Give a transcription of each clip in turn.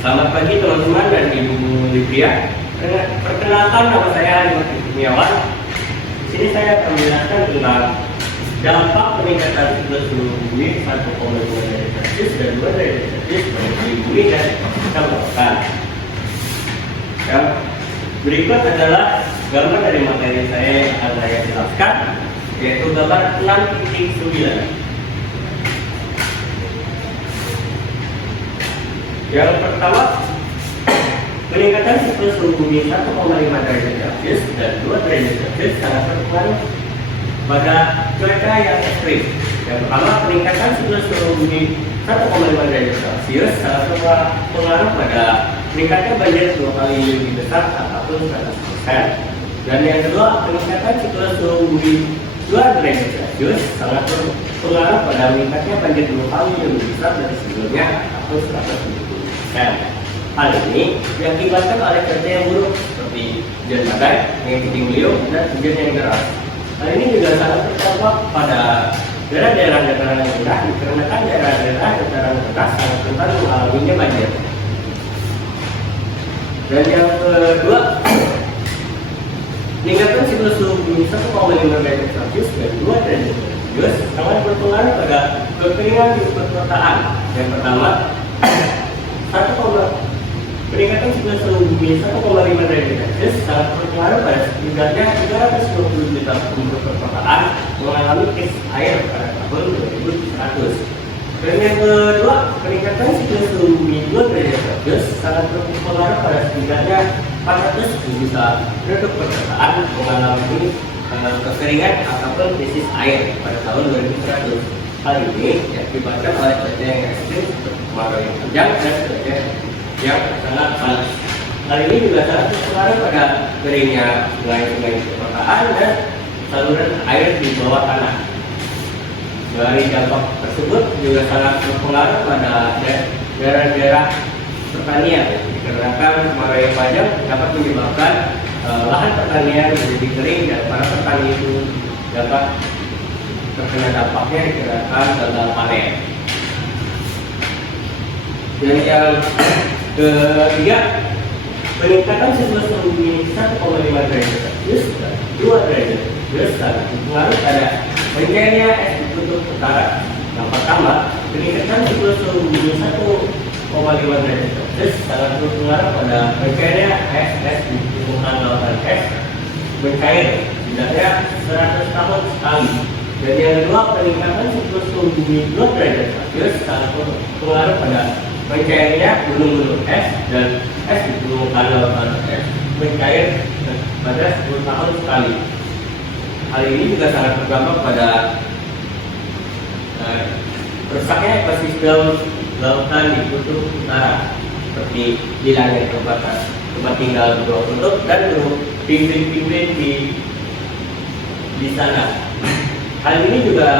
Selamat pagi teman-teman dan Ibu Livia. Perkenalkan, nama saya Dimas Kurniawan. Di sini saya akan menjelaskan tentang dampak peningkatan siklus bumi 1,5 derajat Celcius dan 2 derajat Celcius pada bumi dan kita melakukan. Yang berikut adalah gambar dari materi saya yang akan saya jelaskan, yaitu gambar 6.9. Yang pertama, peningkatan siklus suhu bumi 1,5 derajat Celcius dan 2 derajat Celcius sangat berpengaruh pada cuaca yang ekstrim. Yang pertama, peningkatan siklus suhu bumi 1,5 derajat Celcius sangat berpengaruh pada meningkatnya banjir 2 kali lebih besar ataupun 100%. Dan yang kedua, peningkatan siklus suhu bumi 2 derajat Celcius sangat berpengaruh pada meningkatnya banjir 2 kali lebih besar dari sebelumnya atau 170%. Hal ini diakibatkan oleh cuaca yang buruk seperti hujan badai, angin puting beliung, dan hujan yang deras. Hal ini juga sangat berdampak pada daerah-daerah dataran yang rendah dikarenakan daerah-daerah dataran atas sangat rentan mengalaminya banjir. Dan yang kedua, peningkatan siklus suhu bumi 1,5 derajat Celcius dan 2 derajat Celcius sangat berpengaruh pada kekeringan di perkotaan. Yang pertama, peningkatan siklus suhu bumi 1,5 derajat Celcius sangat berpengaruh pada setidaknya 320 juta penduduk perkotaan mengalami krisis air pada tahun 2100. Dan yang kedua, peningkatan siklus suhu bumi 2 derajat Celcius sangat berpengaruh pada setidaknya 400 juta penduduk perkotaan mengalami kekeringan ataupun krisis air pada tahun 2100. Hal ini diakibatkan oleh cuaca yang ekstrim, kemarau yang panjang, dan cuaca yang sangat panas. Hal ini juga sangat berpengaruh pada keringnya sungai-sungai di perkotaan dan saluran air di bawah tanah. Dari dampak tersebut juga sangat berpengaruh pada daerah-daerah pertanian, dikarenakan kemarau yang panjang dapat menyebabkan lahan pertanian menjadi kering dan para petani itu dapat terkena dampaknya dikarenakan gagal panen. Dan yang ketiga, peningkatan siklus suhu bumi 1,5 derajat Celcius dan 2 derajat Celcius sangat berpengaruh pada mencairnya es di kutub utara. Yang pertama, peningkatan siklus suhu bumi 1,5 derajat Celcius sangat berpengaruh pada mencairnya es di permukaan lautan es mencair setidaknya 100 tahun sekali. Dan yang kedua, peningkatan siklus suhu bumi 2 derajat Celcius sangat berpengaruh pada mencairnya gunung-gunung es dan es di permukaan lautan es mencair pada 10 tahun sekali. Hal ini juga sangat berdampak pada rusaknya ekosistem lautan di kutub utara, seperti hilangnya tempat tinggal burung kutub dan pinguin-pinguin di sana. Hal ini juga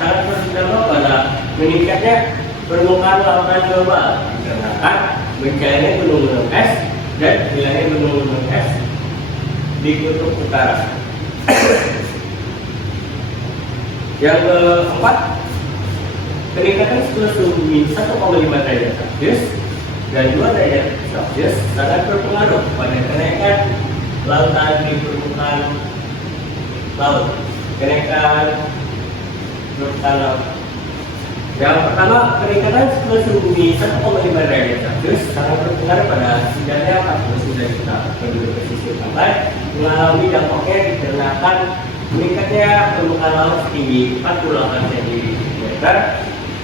sangat berdampak pada meningkatnya permukaan lautan global dikarenakan mencairnya gunung-gunung es dan hilangnya gunung-gunung es di kutub utara. Yang keempat, peningkatan siklus suhu bumi 1,5 derajat Celcius dan 2 derajat Celcius sangat berpengaruh pada kenaikan lautan di permukaan laut. Kenaikan permukaan laut. Yang pertama, peningkatan siklus suhu bumi 1,5 derajat Celcius sangat berpengaruh pada setidaknya 49 juta penduduk pesisir pantai mengalami dampaknya dikarenakan meningkatnya permukaan laut setinggi 48 cm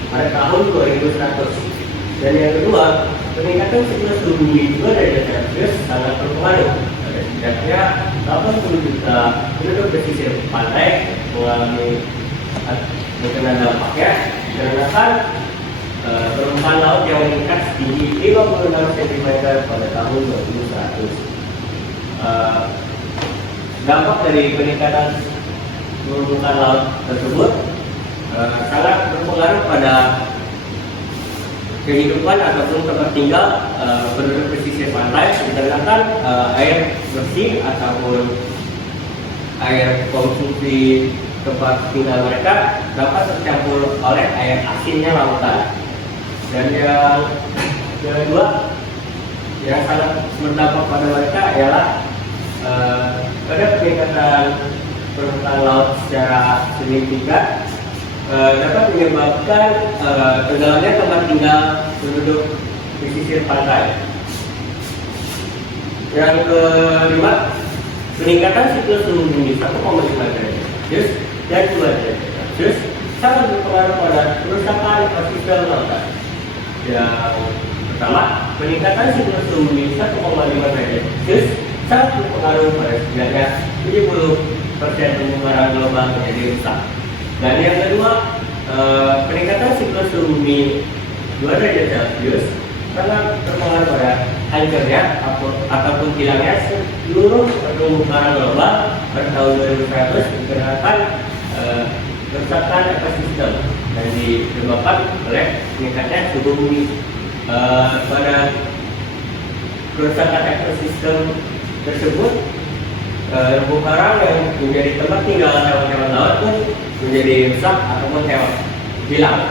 pada tahun 2100. Dan yang kedua, peningkatan siklus suhu bumi 2 derajat Celcius sangat berpengaruh pada setidaknya 80 juta penduduk pesisir pantai mengalami terkena dampaknya dikarenakan permukaan laut yang meningkat setinggi 56 cm pada tahun 2100. Dampak dari peningkatan permukaan laut tersebut sangat berpengaruh pada kehidupan ataupun tempat tinggal penduduk pesisir pantai, dikarenakan air bersih ataupun air konsumsi tempat tinggal mereka dapat tercampur oleh air asinnya lautan. Dan yang kedua, yang sangat berdampak pada mereka ialah pada peningkatan permukaan laut secara signifikan dapat menyebabkan tenggelamnya tempat tinggal penduduk pesisir pantai. Yang kelima, peningkatan siklus suhu bumi 1,5 derajat Celcius dan 2 derajat Celcius sangat berpengaruh pada kerusakan ekosistem lautan. Yang pertama, peningkatan siklus suhu bumi 1,5 derajat Celcius sangat berpengaruh pada setidaknya 70% penyebaran global menjadi rusak. Dan yang kedua, peningkatan siklus suhu bumi 2 derajat Celcius sangat berpengaruh pada hancurnya ataupun hilangnya seluruh terumbu karang global pada tahun 2100 dikarenakan kerusakan ekosistem dan disebabkan oleh meningkatnya suhu bumi. Pada kerusakan ekosistem tersebut, terumbu karang yang menjadi tempat tinggal hewan-hewan laut pun menjadi rusak ataupun hilang,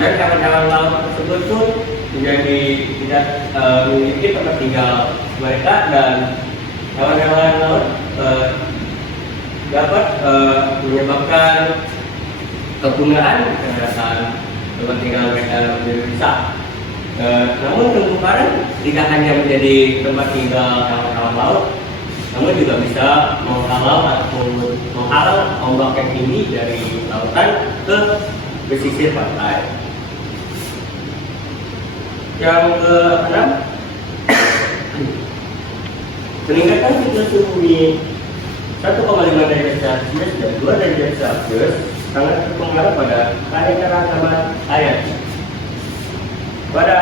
dan hewan-hewan laut tersebut pun menjadi tidak memiliki tempat tinggal mereka, dan hewan-hewan laut dapat menyebabkan kepunahan dikarenakan tempat tinggal mereka menjadi rusak. Namun terumbu karang tidak hanya menjadi tempat tinggal hewan-hewan laut, namun juga bisa menghalau ataupun menghalau ombak yang tinggi dari lautan ke pesisir pantai. Yang keenam, peningkatan siklus suhu bumi 1,5 derajat Celcius dan 2 derajat Celcius sangat berpengaruh pada keanekaragaman hayati. Pada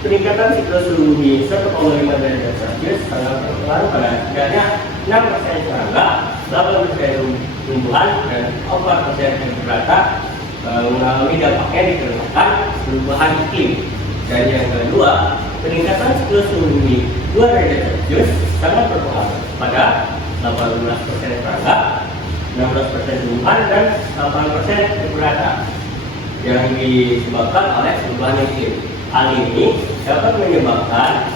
peningkatan siklus suhu bumi 1,5 derajat Celcius sangat berpengaruh pada setidaknya 6% serangga, 8% tumbuhan, dan 4% biota mengalami dampaknya dikarenakan perubahan iklim. Dan yang kedua, peningkatan siklus suhu bumi 2 derajat Celcius sangat berpengaruh pada 18% serangga, 16% tumbuhan, dan 8% biota yang disebabkan oleh perubahan iklim. Hal ini dapat menyebabkan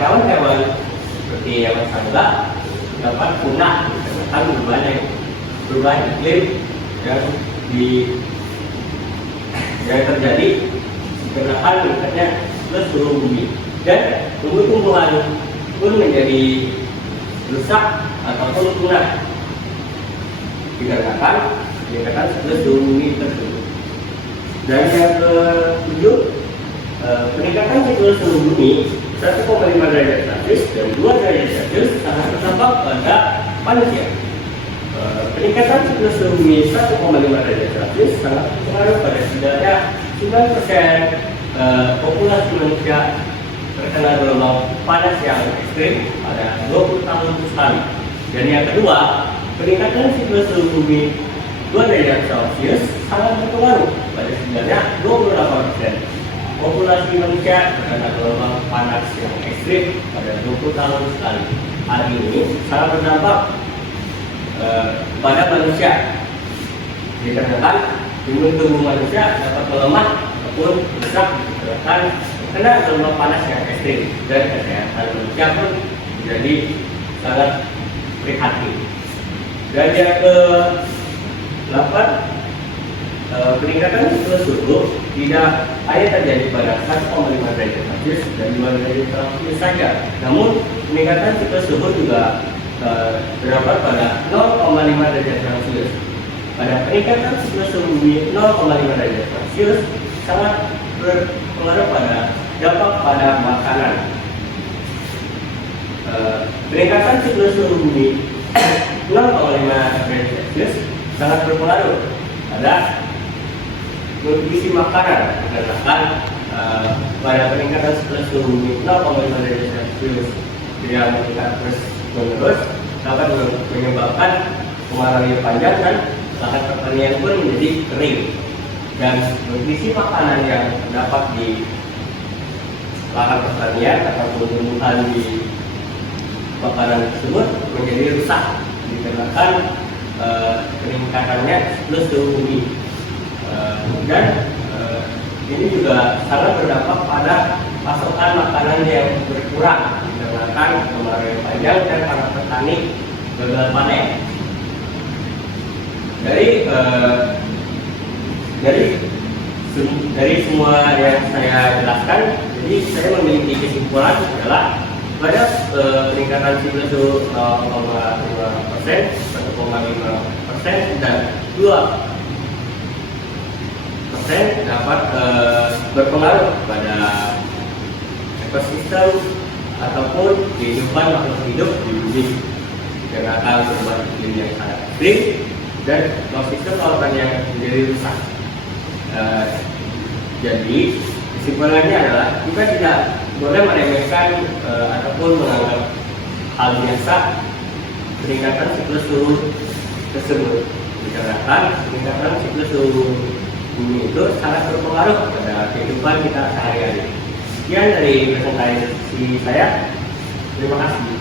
hewan-hewan seperti hewan serangga dapat punah dikarenakan perubahan iklim yang terjadi dikarenakan meningkatnya siklus suhu bumi, dan tumbuh-tumbuhan pun menjadi rusak ataupun punah dikarenakan meningkatan siklus suhu bumi tersebut. Dan yang ketujuh, peningkatan siklus suhu bumi 1,5 derajat Celcius dan 2 derajat Celcius sangat berdampak pada manusia. Peningkatan siklus suhu bumi 1,5 derajat Celcius sangat berpengaruh pada setidaknya 9% populasi manusia terkena gelombang panas yang ekstrim pada 20 tahun sekali. Dan yang kedua, peningkatan siklus suhu bumi 2 derajat Celcius sangat berpengaruh pada setidaknya 28% populasi manusia terkena gelombang panas yang ekstrim pada 20 tahun sekali. Hal ini sangat berdampak pada manusia dikarenakan imun tubuh manusia dapat melemah ataupun rusak dikarenakan terkena gelombang panas yang ekstrim, dan kesehatan manusia pun menjadi sangat prihatin. Dan yang ke-8, peningkatan siklus suhu tidak hanya terjadi pada 1,5 derajat Celcius dan 2 derajat Celcius saja, namun peningkatan siklus suhu juga terdapat pada 0,5 derajat Celcius. Pada peningkatan siklus suhu bumi 0,5 derajat Celcius sangat berpengaruh pada dampak pada makanan. Peningkatan siklus suhu bumi 0,5 derajat Celcius sangat berpengaruh pada nutrisi makanan dikarenakan pada peningkatan siklus suhu bumi 0,5 derajat Celcius yang meningkat terus-menerus dapat menyebabkan kemarau yang panjang dan lahan pertanian pun menjadi kering, dan nutrisi makanan yang terdapat di lahan pertanian ataupun tumbuhan di makanan tersebut menjadi rusak dikarenakan peningkatannya siklus suhu bumi. Dan ini juga sangat berdampak pada pasokan makanan yang berkurang dikarenakan kemarau yang panjang dan para petani gagal panen. Dari semua yang saya jelaskan, jadi saya memiliki kesimpulan adalah pada peningkatan siklus 0,5%, 1,5% dan 2% dapat berpengaruh pada ekosistem ataupun kehidupan makhluk hidup di bumi dikarenakan perubahan iklim yang sangat ekstrim dan ekosistem lautan yang menjadi rusak. Jadi kesimpulannya adalah kita tidak boleh meremehkan ataupun menganggap hal biasa peningkatan siklus suhu tersebut, dikarenakan peningkatan siklus suhu bumi itu sangat berpengaruh pada kehidupan kita sehari-hari. Sekian dari presentasi saya. Terima kasih.